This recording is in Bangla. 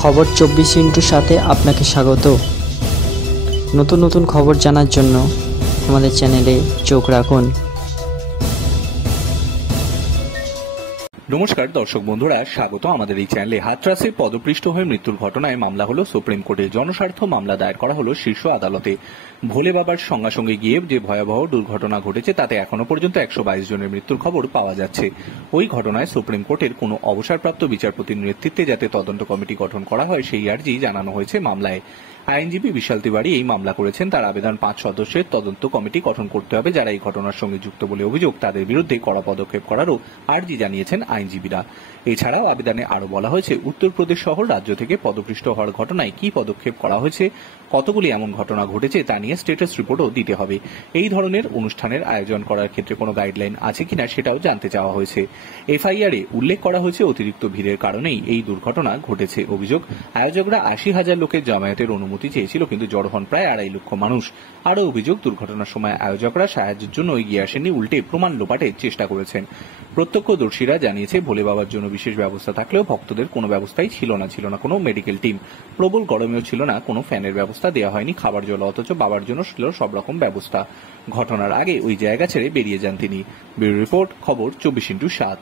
খবর 24x সাথে আপনাকে স্বাগত। নতুন নতুন খবর জানার জন্য আমাদের চ্যানেলে চোখ রাখুন। নমস্কার দর্শক বন্ধুরা, স্বাগত আমাদের এই চ্যানেলে। হাথরাসে পদপৃষ্ঠ হয়ে মৃত্যুর ঘটনায় মামলা হলো সুপ্রিম কোর্টে। জনস্বার্থ মামলা দায়ের করা হলো শীর্ষ আদালতে। ভোলে বাবার সঙ্গে সঙ্গে গিয়ে যে ভয়াবহ দুর্ঘটনা ঘটেছে তাতে এখনো পর্যন্ত 122 জনের মৃত্যুর খবর পাওয়া যাচ্ছে। ওই ঘটনায় সুপ্রিম কোর্টের কোনো অবসরপ্রাপ্ত বিচারপতির নেতৃত্বে যাতে তদন্ত কমিটি গঠন করা হয় সেই আর্জি জানানো হয়েছে মামলায়। আইনজীবী বিশাল তিওয়ারি এই মামলা করেছেন। তার আবেদন 5 সদস্যের তদন্ত কমিটি গঠন করতে হবে। যারা এই ঘটনার সঙ্গে যুক্ত বলে অভিযোগ তাদের বিরুদ্ধে কড়া পদক্ষেপ করারও আর্জি জানিয়েছেন আইনজীবীরা। এছাড়াও আবেদনে আরও বলা হয়েছে উত্তরপ্রদেশ সহ রাজ্য থেকে পদপৃষ্ঠ হওয়ার ঘটনায় কি পদক্ষেপ করা হয়েছে, কতগুলি এমন ঘটনা ঘটেছে তা নিয়ে স্ট্যাটাস রিপোর্টও দিতে হবে। এই ধরনের অনুষ্ঠানের আয়োজন করার ক্ষেত্রে কোনো গাইডলাইন আছে কিনা সেটাও জানতে চাওয়া হয়েছে। এফআইআরে উল্লেখ করা হয়েছে অতিরিক্ত ভিড়ের কারণেই এই দুর্ঘটনা ঘটেছে। অভিযোগ, আয়োজকরা 80,000 লোকের জামায়াতের অনুমতি চেয়েছিল, কিন্তু জড়ো হন প্রায় 2.5 লক্ষ মানুষ। আরও অভিযোগ, দুর্ঘটনার সময় আয়োজকরা সাহায্যের জন্য এগিয়ে আসেননি, উল্টে প্রমাণ লোপাটের চেষ্টা করেছেন। প্রত্যক্ষদর্শীরা জানিয়েছে ভোলে বাবার জন্য বিশেষ ব্যবস্থা থাকলেও ভক্তদের কোনো ব্যবস্থাই ছিল না কোনো মেডিকেল টিম। প্রবল গরমেও ছিল না কোনো ফ্যানের ব্যবস্থা, দেওয়া হয়নি খাবার জল, অথচ বাবার জন্য ছিল সব রকম ব্যবস্থা। ঘটনার আগে ওই জায়গা ছেড়ে বেরিয়ে যান তিনি। ব্যুরো রিপোর্ট, খবর 24x7।